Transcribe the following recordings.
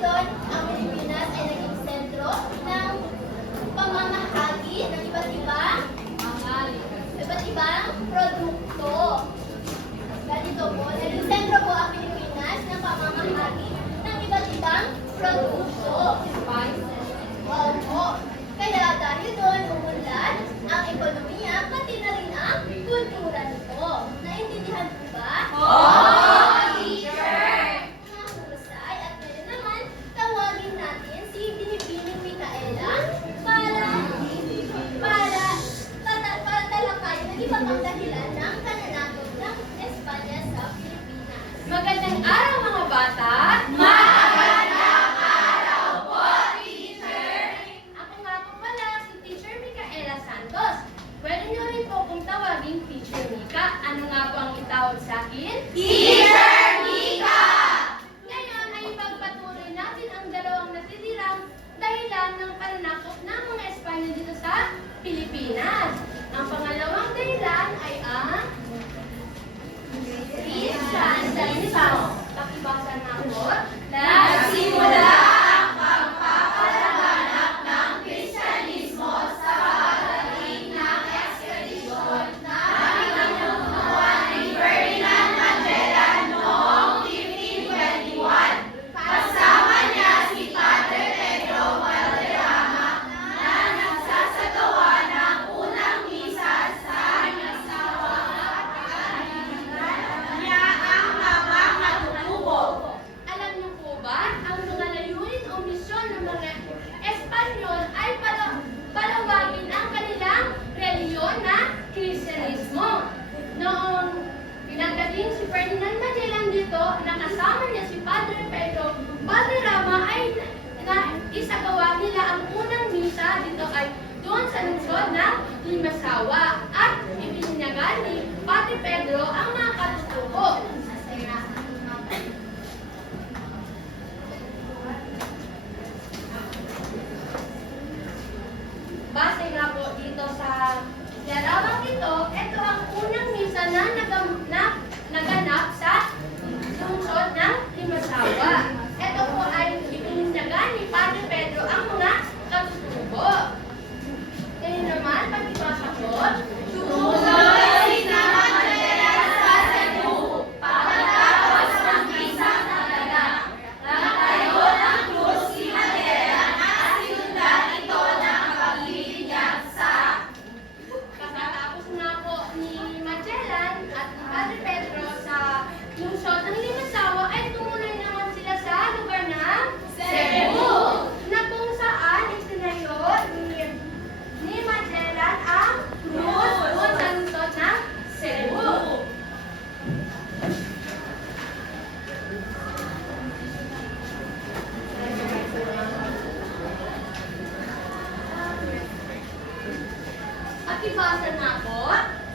doon, ang Pilipinas ay naging sentro ng pamamahagi ng iba't ibang produkto. Ganito po, naging sentro po ang Pilipinas ng pamamahagi ng iba't ibang produkto. Opo. Kaya dahil doon umunlad ang ekonomiya, pati na rin ang kultura nito. Naintindihan po ba? Mahusay. At ngayon naman, tawagin natin si Binibining Micaela para talakayin ang iba pang dahilan ng pananakop ng Espanya sa Pilipinas. Magandang araw mga bata! Magandang araw po, teacher! Ako nga po pala si Teacher Micaela Santos. Pwede niyo rin po kung tawagin Teacher Mica. Ano nga po ang itawag sa akin? Teacher Mica! Ngayon ay ipagpatuloy natin ang dalawang natitirang dahilan ng pananakop ng mga Espanya dito sa Pilipinas. Ang pangalawang dahilan ay ang Kristiyanismo. Pakibasa na po. Nagsimula ang pagpapalaganap ng Kristyanismo sa pagdating ng ekspedisyon na pinunuan ni Ferdinand Magellan noong 1521. Kasama niya si Padre Pedro Valderrama na nagsasagawa ng unang misa sa niya ang habang natutubo. Alam niyo po ba, ang mga layunin o misyon ng mga Espanyol ay palawagin ang kanilang reliyon na Kristyanismo. Noong pinagaling si Ferdinand Magellan dito, nakasama niya si Padre Pedro Valderrama ay isagawa nila ang unang misa dito ay doon sa lungsod ng Limasawa at ibininyagan ni Padre Pedro ang mga katutubo. Base nga po dito sa larawang ito, ito ang unang misa na naganap sa lungsod ng Limasawa. Ito po ay ibininyagan ni Padre Pedro ang mga katutubo. Ngayon naman, pag-ibasa ko, Tumuloy si Magellan sa Cebu. Pagkatapos ng isang talaga, nagtayo ng krus si Magellan at sinundan ito ng pag-ibig niya sa pagkatapos nga po ni Magellan at ni Padre Pedro sa lungsod ng Limasawa ay tumuloy naman sila sa lugar ng Cebu. na kung saan itinayo ni Magellan ang krus doon sa lungsod ng Cebu. Pakibasa na po.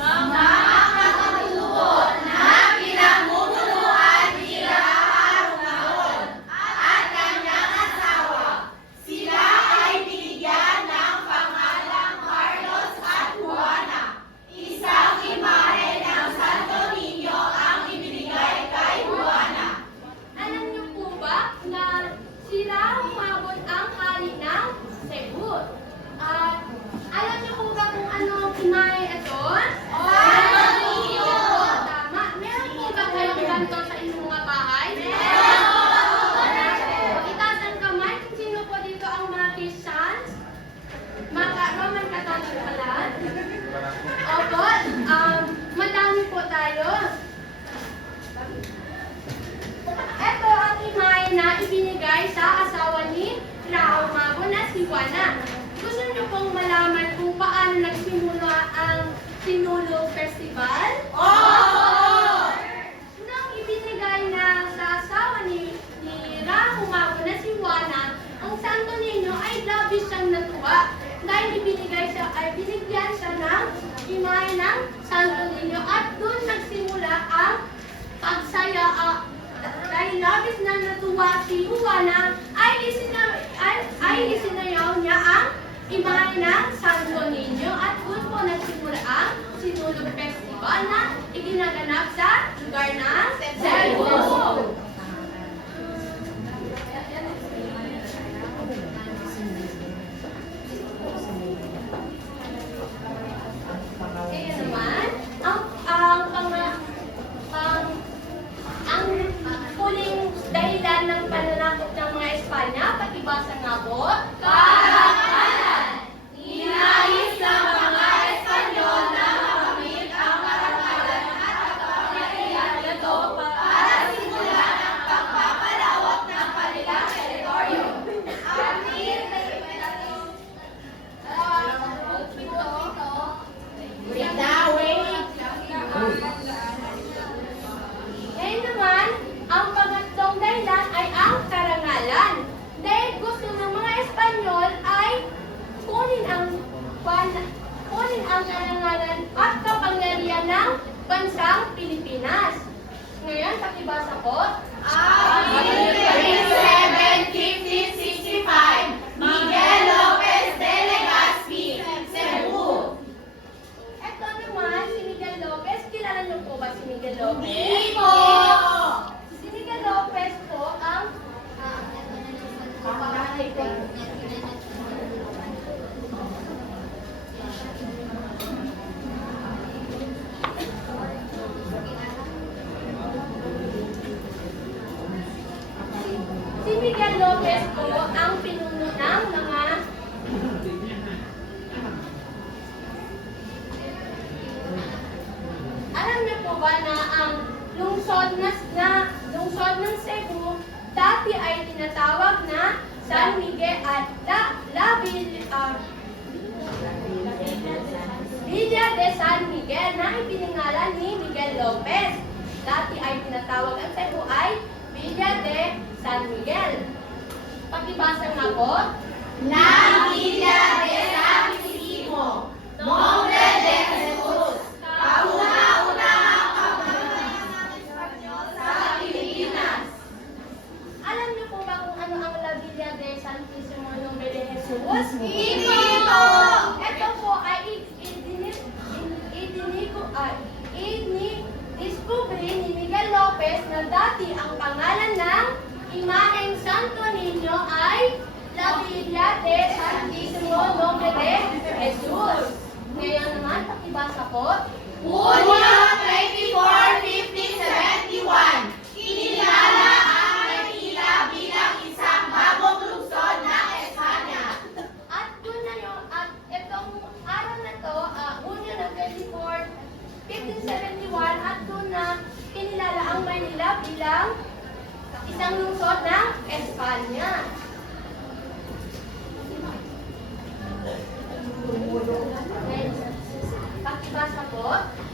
mga katutubo na pinamumunuan ni Raharungaon at kanyang asawa. Sila ay binigyan ng pangalang Carlos at Juana. Isang imahe ng Santo Niño ang ibinigay kay Juana. Alam niyo po ba na sila umabot ang hari ng Cebu? At alam niyo po ba kung ano ang imahe ito? Santo Niño! Tama. Meron po ba kayong ganito sa inyong mga bahay? Itaas ang kamay kung sino po dito ang mga Christians? Mga Roman Catholic pala? Opo, madami po tayo. Ito ang imahe na ibinigay sa asawa ni Raul Mago na si Juana. Gusto niyo pong malaman kung paano nagsimula ang Sinulog Festival? Nang ibinigay na sa asawa ni Raul Mago na si Juana, ang Santo Niño ay labis siyang natuwa dahil binigyan siya ng imahe ng Santo Niño at doon nagsimula ang pagsaya. Dahil labis na natuwa si Juana, ay isinayaw niya ang imahe ng Santo Niño at doon po nagsimula ang Sinulog Festival na iginaganap sa lugar ng Cebu. po? Karangalan. Ninais ng mga Espanyol na makamit ang karangalan at kapangyarihan nito para simulan ang pagpapalawak ng kanilang teritoryo. Ngayon naman, ang pangatlong dahilan ay ang karangalan. Dahil gusto ng mga Espanyol ay kunin ang karangalan at kapangyarihan ng bansang Pilipinas. Ngayon, pakibasa ko. April 7, 1565, Miguel Lopez de Legazpi, Cebu. Ito naman, si Miguel Lopez. Kilala niyo po ba si Miguel Lopez? Hindi po. Si Miguel Lopez po ang Si Miguel Lopez po ang pinuno ng mga Alam niyo po ba na ang lungsod ng Cebu dati ay tinatawag na San Miguel at Villa de San Miguel na ipinangalan ni Miguel Lopez. Dati ay tinatawag ang Cebu ay Villa de San Miguel. Pakibasa nga po. La Villa de San Isidro, Nombre de Jesus, kauna-unahang pagmamahal ng Espanyol sa Pilipinas. Alam niyo po ba kung ano ang La Villa de Santísimo Nombre de Jesus? Hindi po. Ito po ay idiskubre ni Miguel Lopez na dati ang pangalan ng Imaheng Santo Niño ay La Villa de Santísimo Nombre de Jesus. Ngayon naman, pakibasa ko. Hunyo 24, 1571, kinilala ang Manila bilang isang bagong lungsod ng Espanya. At doon na yun, at itong araw na to, Hunyo ng 24, 1571, at doon na kinilala ang Manila bilang isang lungsod ng Espanya. Pakibasa po.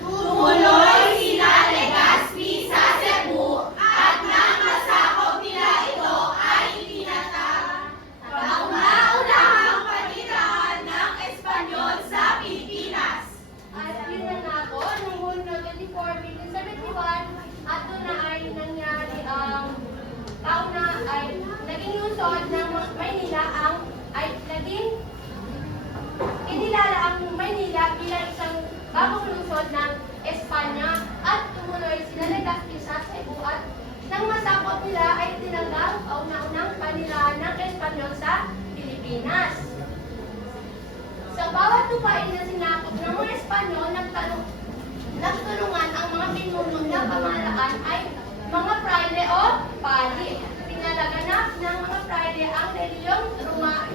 Tumuloy sila Legazpi sa Cebu at nang masakop nila ito ay itinatag kauna-unahang panirahan ng Espanyol sa Pilipinas. At yun na nga po, noong Hunyo 24, 1571, at doon na ay nangyari ang naging lungsod ng Maynila kinilala ang Maynila bilang isang bagong lungsod ng Espanya at tumuloy sila Legazpi sa Cebu at nang masakop nila ay tinanggap kauna-unang panirahan ng Espanyol sa Pilipinas. Sa bawat lupain na sinakop ng mga Espanyol, nagtulungan ang mga pinuno na pamahalaan ay mga praile o pari. Pinalaganap ng mga praile ang reliyong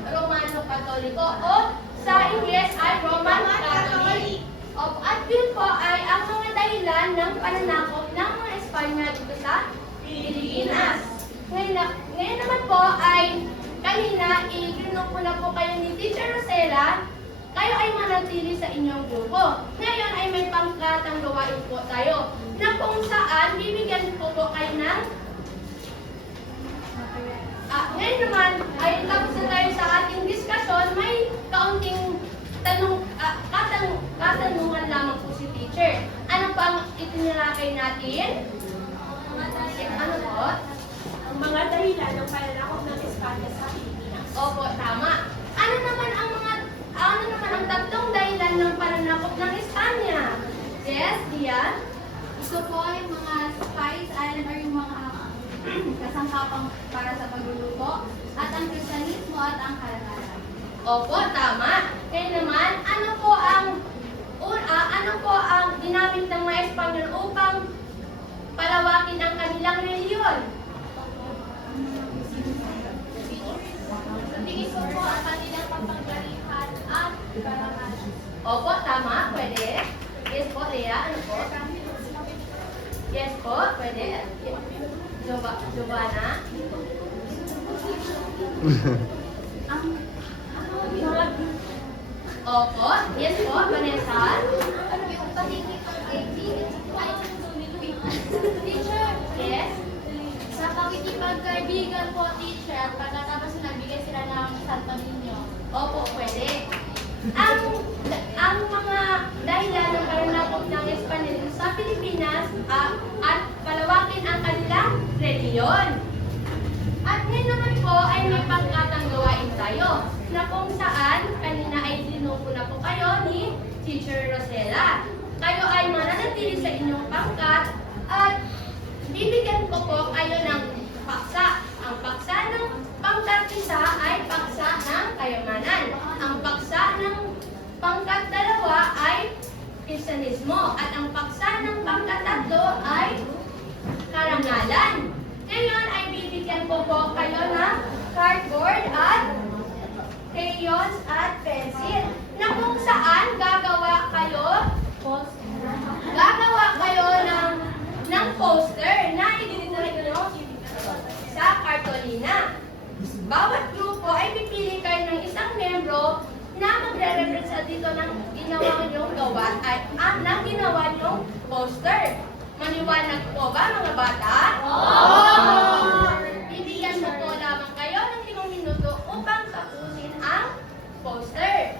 Romano-Katoliko o sa Ingles ay Roman Catholic. At yun po ay ang mga dahilan ng pananakop ng mga Espanya dito sa Pilipinas. Ngayon naman po ay kanina i-group ko na po kayo ni Teacher Rosella. Kayo ay manatili sa inyong grupo. Ngayon ay may pangkatang gawain po tayo na kung saan bibigyan po kayo ng ngayon naman ay tapos na tayo sa ating diskusyon, may kaunting katanungan lamang po si teacher. Ano pa ang itinalakay natin? Ano po? Ang mga dahilan ng pananakop ng Espanya sa Pilipinas. Opo, tama. Ano naman ang tatlong dahilan ng pananakop ng Espanya? Yes, Dian? Ito po ay mga spice island or yung mga kasangkapang para sa pagluluto at ang Kristyanismo at ang karangalan. Opo, tama. Kaya naman, ano po ang ginamit ng mga Espanyol upang palawakin ang kanilang reliyon? Sa tingin ko Opo, tama. Pwede. Yes po, Lea. Ano po? Yes po, pwede. Giovanna? Opo. Yes po, Vanessa? Yung pakikipag-kaibigan teacher, Yes? sa pakikipagkaibigan po, teacher, pagkatapos nagbigay sila ng Santo Niño. Opo, pwede. Ang mga dahilan ng pananakop ng Espanyol sa Pilipinas at palawakin ang kanilang reliyon. At ngayon naman po ay may pangkatang gawain tayo na kung saan kanina ay dinuko na po kayo ni Teacher Rosella. Kayo ay mananatili sa inyong pangkat at bibigyan ko po kayo ng paksa. Ang paksa ng pangkat isa ay paksa ng kayamanan. Ang paksa ng pangkat dalawa ay Kristyanismo. At ang paksa ng pangkat tatlo ay karangalan. Ngayon ay bibigyan ko po kayo ng cardboard at crayons at pencil na kung saan gagawa kayo ng poster na idinitry nyo sa kartolina. Bawat grupo ay pipili kayo ng isang membro na magre-represent dito ng ginawa nyong poster. Maliwanag po ba mga bata? Bibigyan mo po lamang kayo ng 5 minuto upang tapusin ang poster.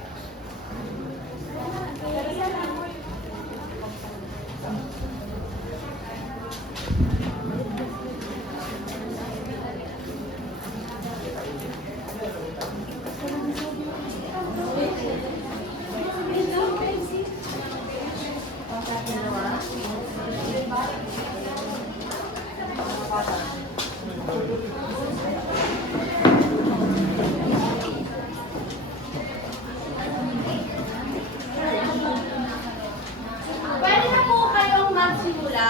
Pwede na po kayong magsimula.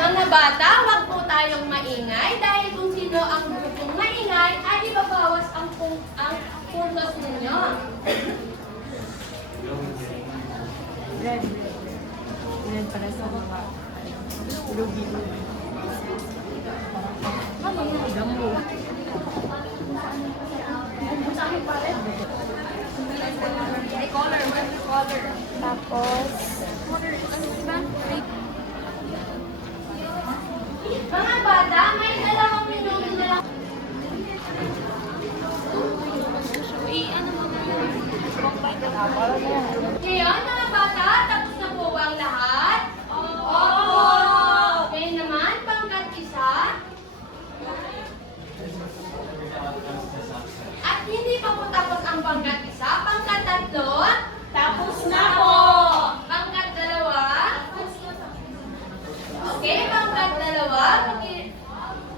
Mga bata, wag po tayong maingay dahil kung sino ang grupong maingay ay ibabawas ang puntos ninyo. Red para sa mga ruby. Gambo. Sa akin pa red. Color. Tapos, Mga bata, may 2 minuto na lang. Ngayon, mga bata, tapos na po ang lahat? Opo! Ngayon naman, pangkat isa. At hindi pa po tapos ang pangkat isa. Pangkat tatlo. tapos na po! Pangkat dalawa. Okay, pangkat dalawa.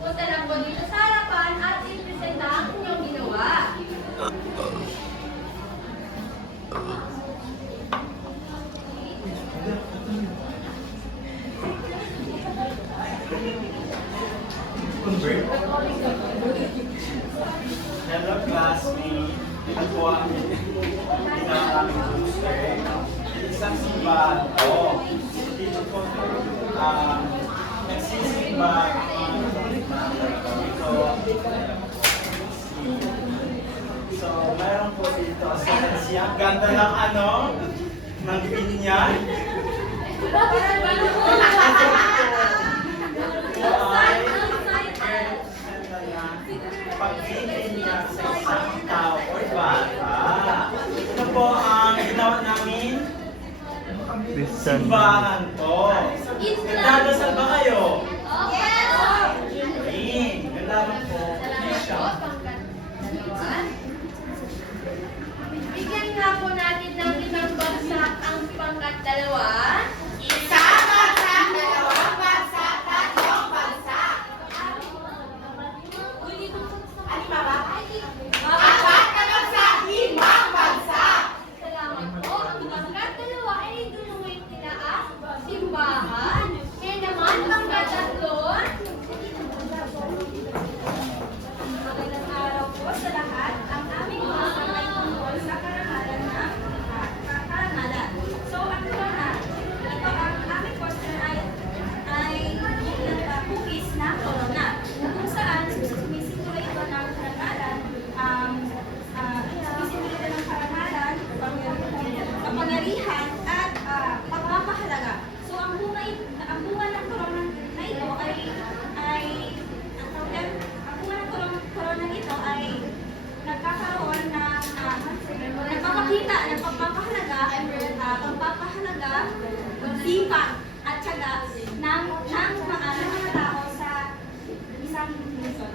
Punta lang po dito sa harapan at i-presenta ang inyong ginawa. Hello classmate, ito po ang ginamit booster. Isang simbahan po. Dito po, nagsisimba So, mayroon po dito ang ganda ng ng binyan. Pag-ibig niya sa isang tao o bata. Ito po ang ginawa namin simbahan po. Nagdadasal ba kayo? Yes! Ganda po. Salamat po, pangkat dalawa. Bigyan nga po natin ng 5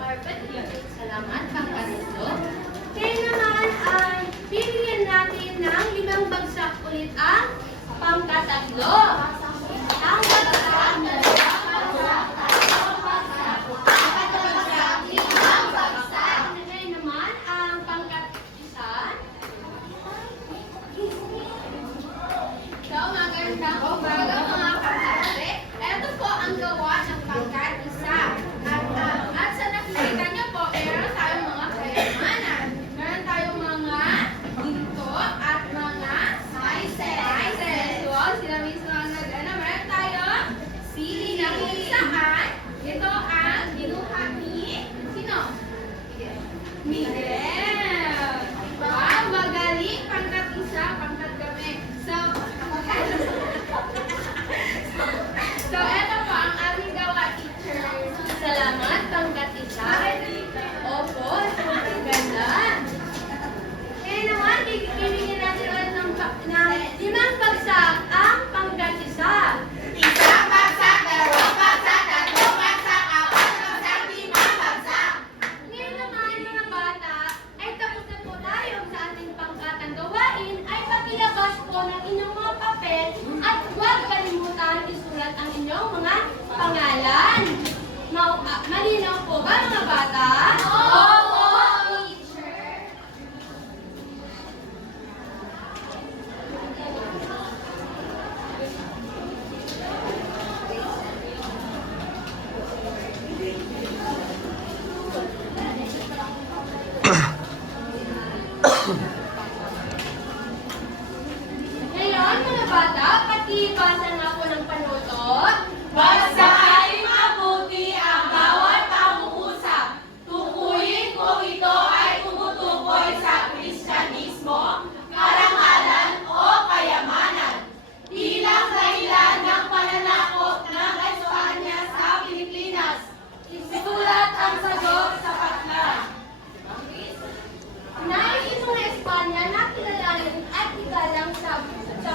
Salamat, pangkatlo. Kaya naman ay bibigyan natin ng 5 bagsak ulit ang pangkatatlo. Ang bagsak na ngayon naman ang pangkat-isa. So, magandang umaga mga kapatid. Ito po ang gawa ng pangkat-isa. At sa nakikita niyo po, meron tayong mga kayamanan. Meron tayong mga ginto at mga spices. So, sila mismo ang meron tayong sili na kung saan ito ang ginuha ni sino? Miguel. Wow, magaling. Pangkat-isa, pangkat-gabi. So, ito po ang aming gawa, teacher. Salamat, pangkat-isa. Opo, ganda. Kaya naman, bibigyan natin ulit ng 5 bagsak ang pangkat-isa. Isang bagsak, dalawang bagsak, tatlong bagsak, apat na bagsak, 5 bagsak. Ngayon naman, mga bata, ay tapos na po tayo sa ating pangkatang gawain ay pakilabas po ng inyong mga papel at huwag kalimutan isulat ang inyong mga pangalan. Malinaw po ba, mga bata? Opo, teacher. Ngayon, mga bata, pakibasa nga po ng panutot. Basta ay mabuti ang bawat pangungusap. Tukuyin kung ito ay tumutukoy sa Kristyanismo, karangalan o kayamanan. Bilang dahilan ng pananakop ng Espanya sa Pilipinas. Isulat ang sagot sa patlan. Nais itong Espanya na kilalanin at igalang sa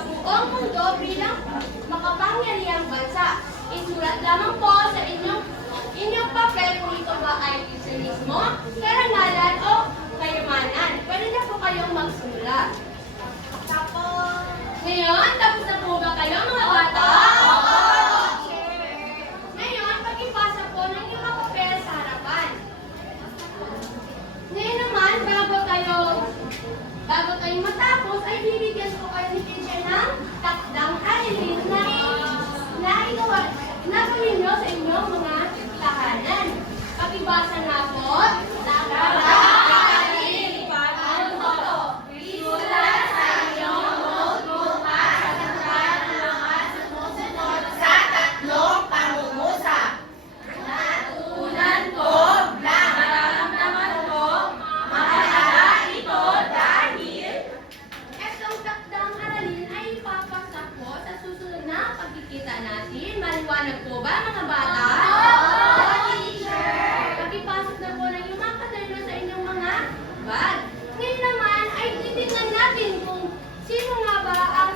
buong mundo bilang makapangyarihang bansa. Isulat lamang po sa inyong papel kung ito ba ay Kristyanismo, karangalan o kayamanan. Pwede na po kayong magsulat. Ngayon, tapos na po ba kayo, mga bata? Ngayon, pag-ipasa po ng inyong mga papel sa harapan. Ngayon naman, bago kayo matapos, ay bibigyan ko kayo ni teacher ng takdang aralin na gawin nyo sa inyong mga tahanan. Pakibasa na po. Takdang aralin. Ang motto. Isulat sa inyong notebook at sagutan ang mga sumusunod sa tatlong pangungusap. Natutunan ko na nararamdaman ko mahalaga ito dahil Itong takdang aralin ay ipapasa po sa susunod na pagkikita natin. Maliwanag po ba, mga bata? Pakipasok na po ng inyong mga kaderno sa inyong mga bag. Ngayon naman ay titignan natin kung sino nga ba ang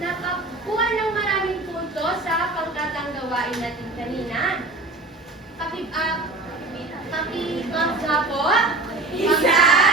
nakakuha ng maraming punto sa pangkatang gawain natin kanina. Pakibasa po. isa,